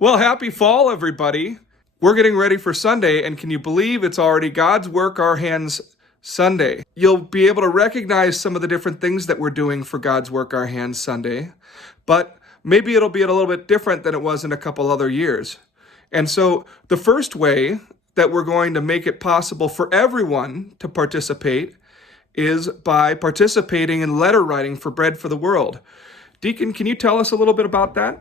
Well, happy fall, everybody. We're getting ready for Sunday, and can you believe it's already God's Work Our Hands Sunday? You'll be able to recognize some of the different things that we're doing for God's Work Our Hands Sunday, but maybe it'll be a little bit different than it was in a couple other years. And so the first way that we're going to make it possible for everyone to participate is by participating in letter writing for Bread for the World. Deacon, can you tell us a little bit about that?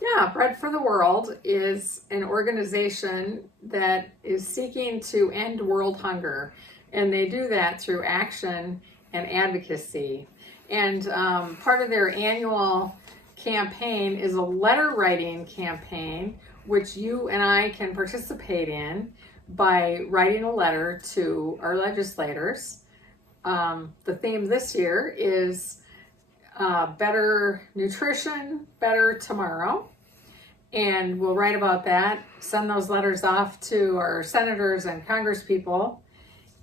Yeah, Bread for the World is an organization that is seeking to end world hunger, and they do that through action and advocacy. And part of their annual campaign is a letter writing campaign, which you and I can participate in by writing a letter to our legislators. The theme this year is better nutrition, better tomorrow. And we'll write about that, send those letters off to our senators and congresspeople,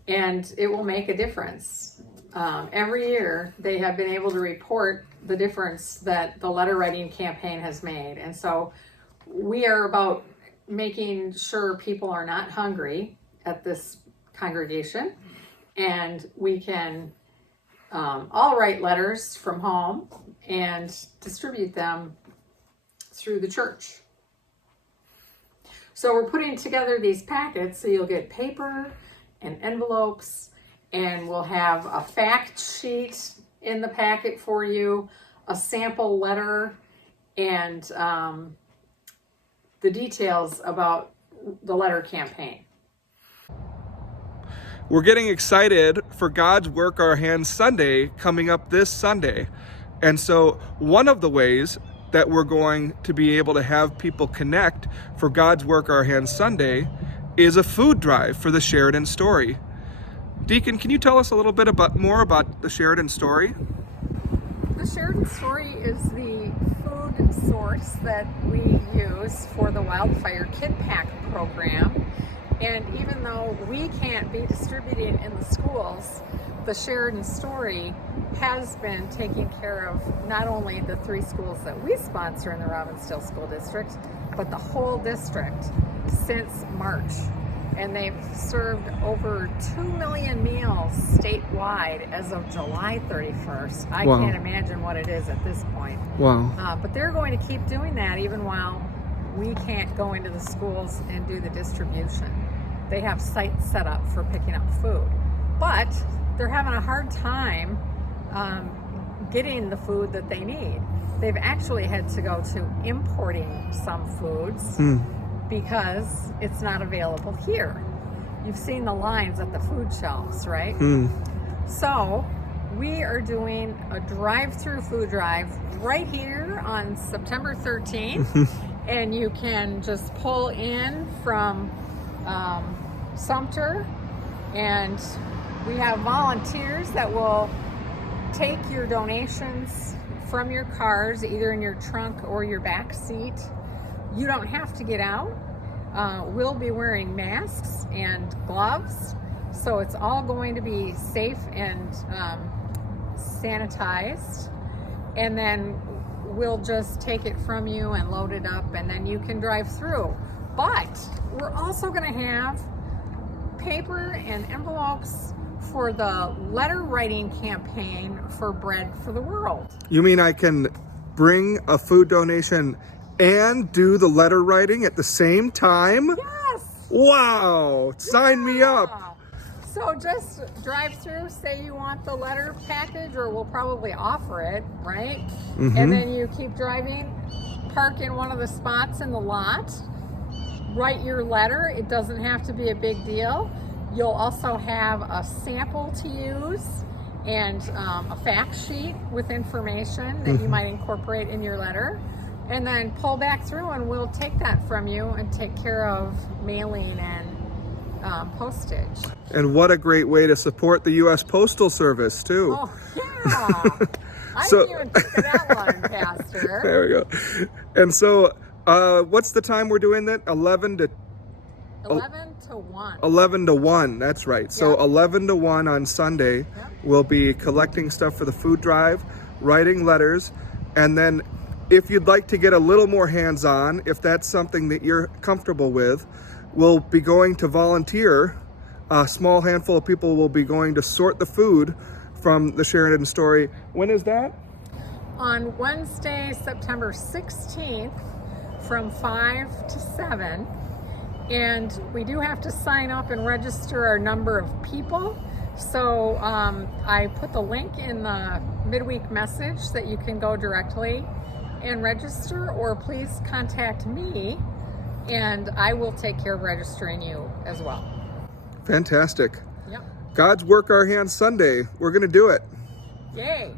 and it will make a difference. Every year, they have been able to report the difference that the letter writing campaign has made. And so we are about making sure people are not hungry at this congregation, and we can all write letters from home and distribute them through the church. So we're putting together these packets, so you'll get paper and envelopes, and we'll have a fact sheet in the packet for you, a sample letter, and the details about the letter campaign. We're getting excited for God's Work Our Hands Sunday coming up this Sunday. And so one of the ways that we're going to be able to have people connect for God's Work Our Hands Sunday is a food drive for the Sheridan story. Deacon, can you tell us a little bit more about the Sheridan story? The Sheridan story is the food source that we use for the Wildfire Kid Pack program. And even though we can't be distributing in the schools, the Sheridan story has been taking care of not only the 3 schools that we sponsor in the Robbinsdale School District, but the whole district since March. And they've served over 2 million meals statewide as of July 31st. I Wow. can't imagine what it is at this point. Wow. But they're going to keep doing that even while we can't go into the schools and do the distribution. They have sites set up for picking up food. But they're having a hard time getting the food that they need. They've actually had to go to importing some foods because it's not available here. You've seen the lines at the food shelves, right? So we are doing a drive-through food drive right here on September 13th. And you can just pull in from Sumter, and we have volunteers that will take your donations from your cars, either in your trunk or your back seat. You don't have to get out. We'll be wearing masks and gloves, so it's all going to be safe and sanitized. And then we'll just take it from you and load it up, and then you can drive through. But we're also going to have paper and envelopes for the letter writing campaign for Bread for the World. You mean I can bring a food donation and do the letter writing at the same time? Yes! Wow! Sign me up! So just drive through, say you want the letter package, or we'll probably offer it, right? And then you keep driving, park in one of the spots in the lot, write your letter. It doesn't have to be a big deal. You'll also have a sample to use and a fact sheet with information that you might incorporate in your letter. And then pull back through, and we'll take that from you and take care of mailing and postage. And what a great way to support the U.S. Postal Service, too. Oh, yeah. I didn't even think of that one, Pastor. There we go. And so, what's the time we're doing that? 11 to 1. 11 to 1, that's right. So Yep. 11 to 1 on Sunday, Yep. we'll be collecting stuff for the food drive, writing letters, and then If you'd like to get a little more hands-on, if that's something that you're comfortable with, we'll be going to volunteer. A small handful of people will be going to sort the food from the Sheridan story. When is that? On Wednesday, September 16th from 5 to 7. And we do have to sign up and register our number of people. So I put the link in the midweek message that you can go directly and register, or please contact me and I will take care of registering you as well. Fantastic. Yep. God's Work Our Hands Sunday. We're going to do it. Yay.